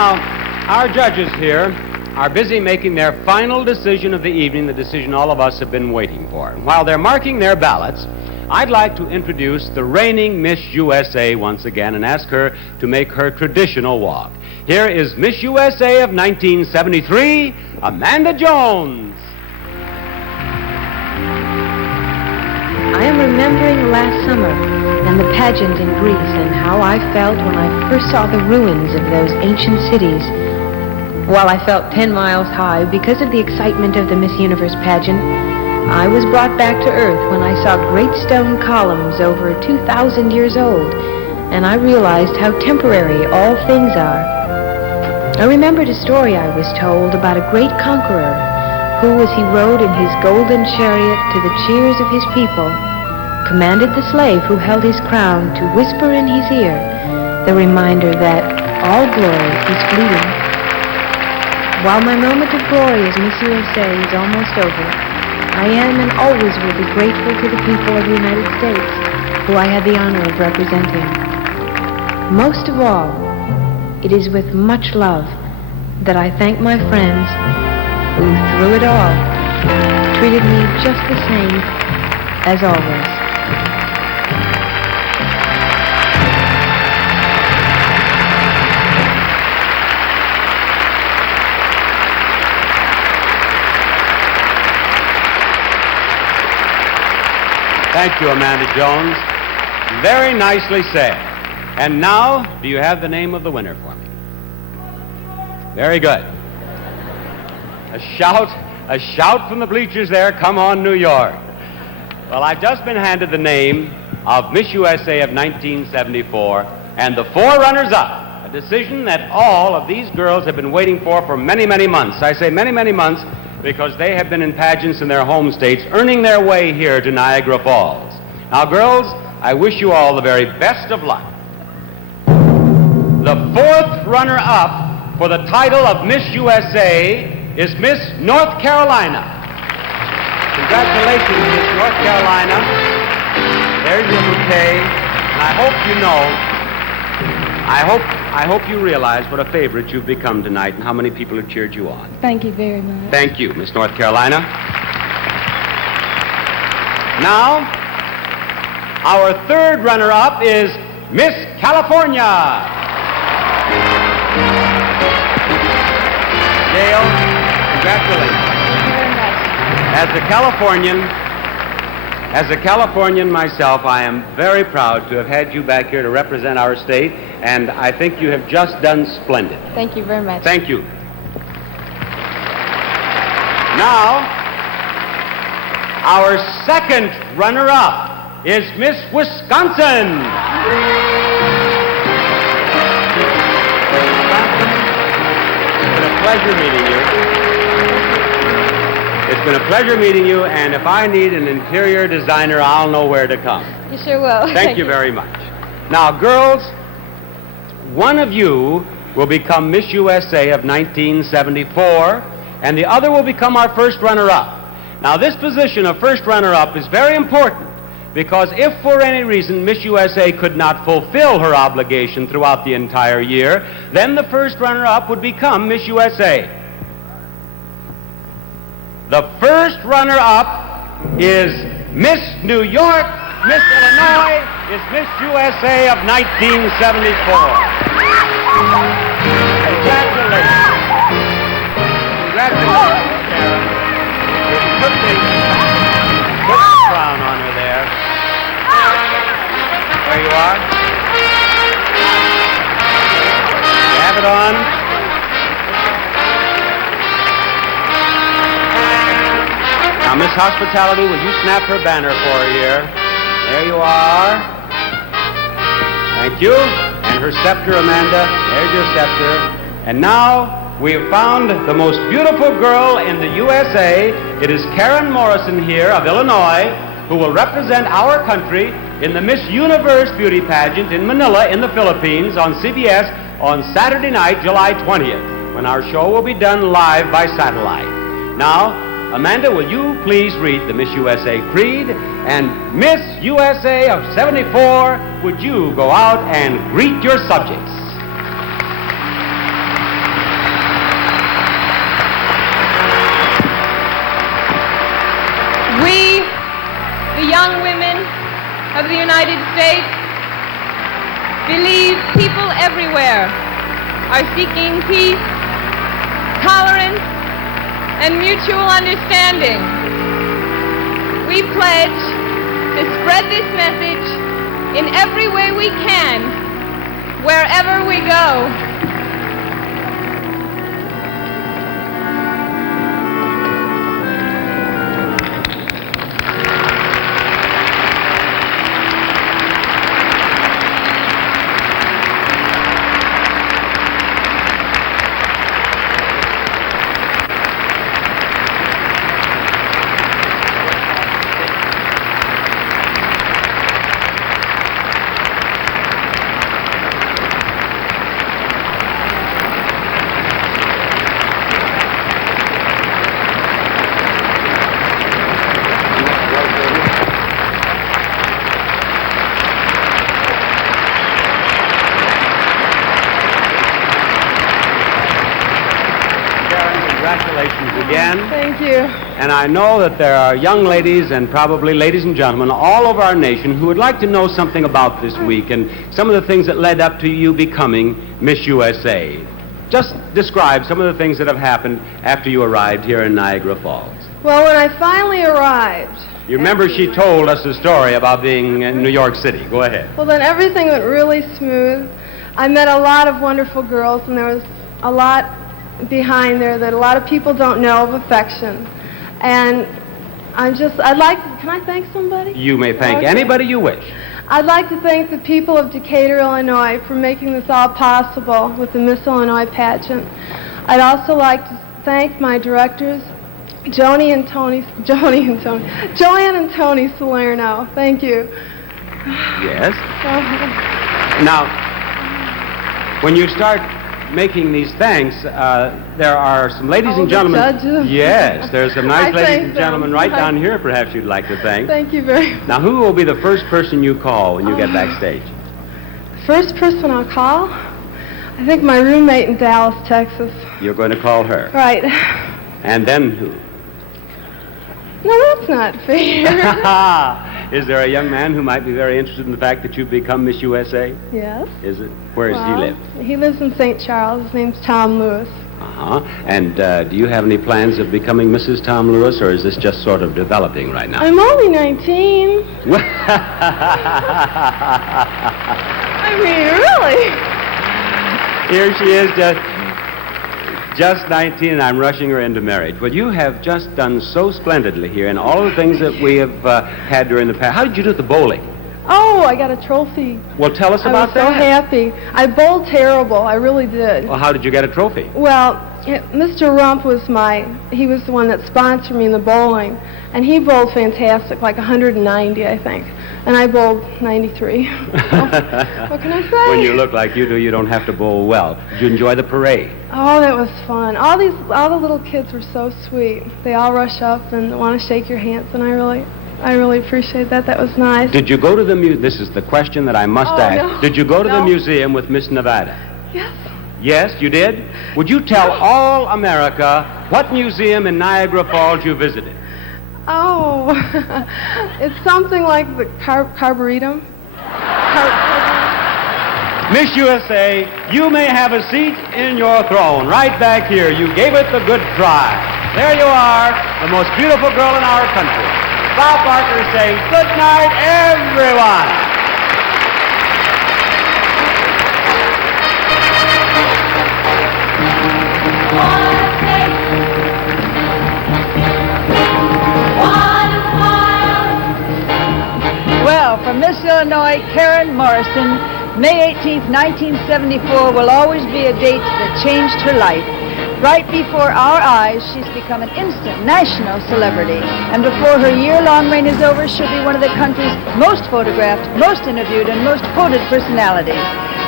Now, our judges here are busy making their final decision of the evening, the decision all of us have been waiting for. While they're marking their ballots, I'd like to introduce the reigning Miss USA once again and ask her to make her traditional walk. Here is Miss USA of 1973, Amanda Jones. I am remembering last summer and the pageant in Greece and how I felt when I first saw the ruins of those ancient cities. While I felt 10 miles high because of the excitement of the Miss Universe pageant, I was brought back to earth when I saw great stone columns over 2,000 years old, and I realized how temporary all things are. I remembered a story I was told about a great conqueror who, as he rode in his golden chariot to the cheers of his people, commanded the slave who held his crown to whisper in his ear the reminder that all glory is fleeting. While my moment of glory as Miss USA is almost over, I am and always will be grateful to the people of the United States, who I had the honor of representing. Most of all, it is with much love that I thank my friends who, through it all, treated me just the same as always. Thank you, Amanda Jones. Very nicely said. And now, do you have the name of the winner for me? Very good. A shout from the bleachers there. Come on, New York. Well, I've just been handed the name of Miss USA of 1974 and the four runners-up, a decision that all of these girls have been waiting for many, many months. I say many, many months because they have been in pageants in their home states, earning their way here to Niagara Falls. Now, girls, I wish you all the very best of luck. The fourth runner-up for the title of Miss USA is Miss North Carolina. Congratulations, Miss North Carolina. There's your bouquet, and I hope you know, I hope you realize what a favorite you've become tonight and how many people have cheered you on. Thank you very much. Thank you, Miss North Carolina. Now, our third runner-up is Miss California. Gail, congratulations. Thank you very much. As a Californian myself, I am very proud to have had you back here to represent our state, and I think you have just done splendid. Thank you very much. Thank you. Now, our second runner-up is Miss Wisconsin. It's been a pleasure meeting you. It's been a pleasure meeting you, and if I need an interior designer, I'll know where to come. You sure will. Thank you very much. Now, girls, one of you will become Miss USA of 1974, and the other will become our first runner-up. Now, this position of first runner-up is very important, because if for any reason Miss USA could not fulfill her obligation throughout the entire year, then the first runner-up would become Miss USA. The first runner-up is Miss New York. Miss Illinois is Miss USA of 1974. Congratulations. Congratulations, Karen. Put the crown on her there. There you are. You have it on. Now, Miss Hospitality, will you snap her banner for her here? There you are. Thank you. And her scepter, Amanda. There's your scepter. And now, we have found the most beautiful girl in the USA. It is Karen Morrison here of Illinois, who will represent our country in the Miss Universe Beauty Pageant in Manila in the Philippines on CBS on Saturday night, July 20th, when our show will be done live by satellite. Now, Amanda, will you please read the Miss USA Creed? And Miss USA of 74, would you go out and greet your subjects? the United States believe people everywhere are seeking peace, tolerance, and mutual understanding. We pledge to spread this message in every way we can, wherever we go. Congratulations again. Thank you. And I know that there are young ladies and probably ladies and gentlemen all over our nation who would like to know something about this week and some of the things that led up to you becoming Miss USA. Just describe some of the things that have happened after you arrived here in Niagara Falls. Well, when I finally arrived... You remember she told us a story about being in New York City. Go ahead. Well, then everything went really smooth. I met a lot of wonderful girls, and there was a lot behind there that a lot of people don't know of affection. And can I thank somebody? You may thank Okay. anybody you wish. I'd like to thank the people of Decatur, Illinois for making this all possible with the Miss Illinois pageant. I'd also like to thank my directors, Joanne and Tony Salerno. Thank you. Yes. Now, when you start making these thanks, there are some ladies and the gentlemen. judges. Yes, there's some nice I ladies thank and gentlemen right them. down here perhaps you'd like to thank. Thank you very much. Now, who will be the first person you call when you get backstage? First person I'll call, I think my roommate in Dallas, Texas. You're going to call her. Right. And then who? No, that's not fair. Is there a young man who might be very interested in the fact that you've become Miss USA? Yes. Is it? Where does he live? He lives in St. Charles. His name's Tom Lewis. Uh-huh. And do you have any plans of becoming Mrs. Tom Lewis, or is this just sort of developing right now? I'm only 19. I mean, really. Here she is, just 19, and I'm rushing her into marriage. Well, you have just done so splendidly here, and all of the things that we have had during the past. How did you do at the bowling? Oh, I got a trophy. Well, tell us I about was so that. happy. I bowled terrible. I really did. Well, how did you get a trophy? Well, Mr. Rump he was the one that sponsored me in the bowling, and he bowled fantastic, like 190, I think. And I bowled 93. What can I say? When you look like you do, you don't have to bowl well. Did you enjoy the parade? Oh, that was fun. All the little kids were so sweet. They all rush up and want to shake your hands, and I really appreciate that. That was nice. Did you go to the museum? This is the question that I must ask. No. Did you go to the No. museum with Miss Nevada? Yes. Yes, you did? Would you tell all America what museum in Niagara Falls you visited? Oh, it's something like the Carburetum. Miss USA, you may have a seat in your throne right back here. You gave it the good try. There you are, the most beautiful girl in our country. Bob Barker saying good night, everyone. Well, from Miss Illinois, Karen Morrison, May 18th, 1974 will always be a date that changed her life. Right before our eyes, she's become an instant national celebrity. And before her year-long reign is over, she'll be one of the country's most photographed, most interviewed, and most quoted personalities.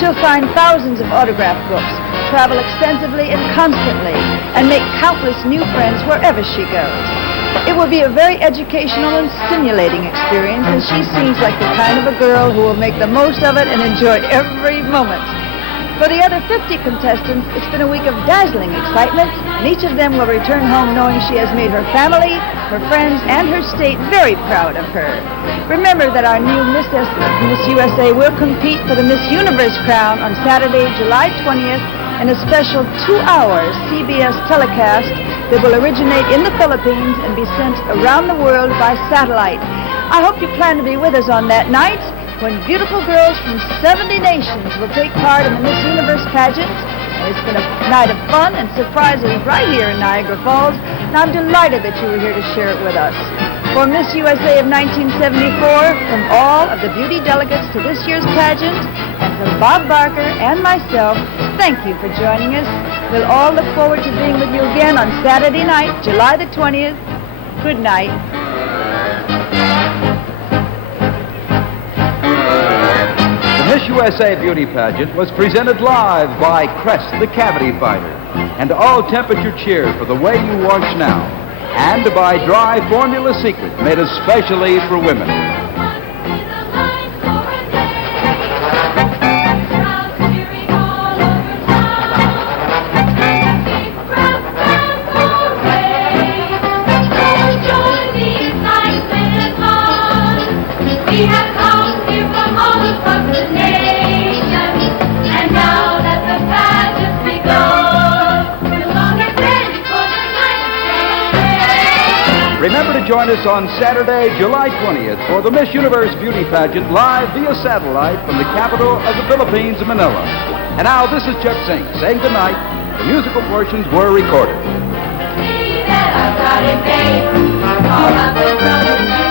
She'll sign thousands of autograph books, travel extensively and constantly, and make countless new friends wherever she goes. It will be a very educational and stimulating experience, and she seems like the kind of a girl who will make the most of it and enjoy every moment. For the other 50 contestants, it's been a week of dazzling excitement, and each of them will return home knowing she has made her family, her friends, and her state very proud of her. Remember that our new Miss USA will compete for the Miss Universe crown on Saturday, July 20th, in a special 2-hour CBS telecast that will originate in the Philippines and be sent around the world by satellite. I hope you plan to be with us on that night when beautiful girls from 70 nations will take part in the Miss Universe pageant. And it's been a night of fun and surprises right here in Niagara Falls, and I'm delighted that you were here to share it with us. For Miss USA of 1974, from all of the beauty delegates to this year's pageant, and from Bob Barker and myself, thank you for joining us. We'll all look forward to being with you again on Saturday night, July the 20th. Good night. The Miss USA Beauty Pageant was presented live by Crest, the Cavity Fighter, and All Temperature Cheer for the way you wash now, and by Dry Formula Secret, made especially for women. We have come here from all across the nation, and now that the pageant's begun, we're long and ready for the night of celebration. Remember to join us on Saturday, July 20th for the Miss Universe Beauty Pageant live via satellite from the capital of the Philippines, Manila. And now this is Chuck Singh saying goodnight. The musical portions were recorded. See that I've got it made. All of the brothers